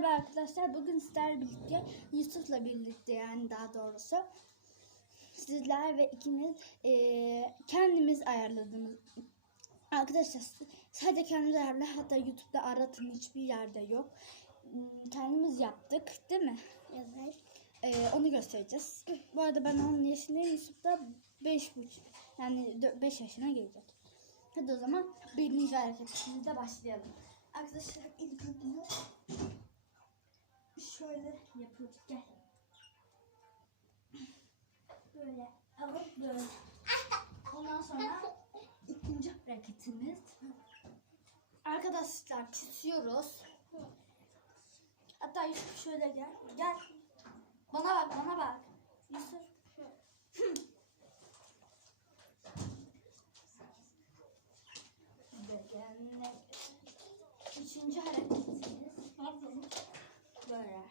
merhaba arkadaşlar. Bugün sizlerle birlikte Yusuf'la birlikte yani daha doğrusu sizler ve ikiniz eee, kendimiz ayarladığımız arkadaşlar sadece kendimiz ayarladık hatta YouTube'da aratın hiçbir yerde yok. Hmm, Kendimiz yaptık değil mi? Evet. Eee, onu göstereceğiz. Bu arada ben 10 yaşındayım. Yusuf da 5,5 yani 5 yaşına gelecek. Hadi o zaman birinci hareketimizde başlayalım. Arkadaşlar ilk önce şöyle yapıyoruz. Gel. Böyle alıp böyle. Ondan sonra ikinci hareketimiz. Arkadaşlar küsüyoruz. Hatta Yusuf şöyle gel. Gel. Bana bak bana bak. Yusuf. Üçüncü hareketimiz. Böyle.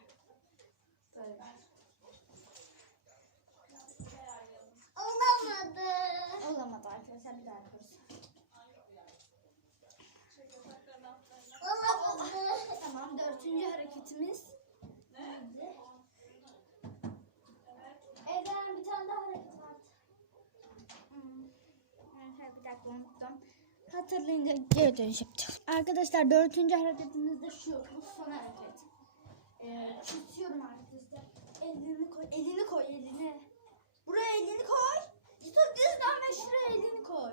Olamadı. Olamadı arkadaşlar bir daha yapıyoruz. Olamadı. Tamam dördüncü hareketimiz. Neydi? Eren bir tane daha hareket var. Hmm. Evet, bir dakika unuttum. Hatırlayınca geri dönüş yapacağım. Arkadaşlar dördüncü hareketimiz de şu. Bu son hareket. Ee, tutuyorum arkadaşlar. Elini koy. Elini koy elini. Buraya elini koy. Tut düzden ve şuraya elini koy.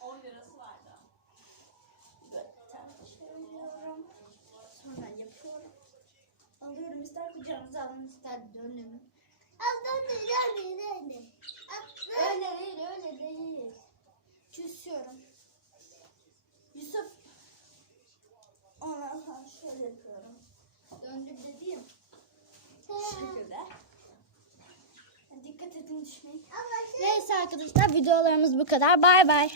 10 lirası vardı. Böyle çeviriyorum. Sonra yapıyorum. Alıyorum ister kucağınıza alın ister dönün. Güzel bir anne. Ablam. Öyle değil öyle değil. Küsüyorum. Yusuf. Ondan sonra şöyle yapıyorum. Döndür dediğim şekilde. Dikkat edin düşmeyin. Şey- Neyse arkadaşlar videolarımız bu kadar. Bay bay.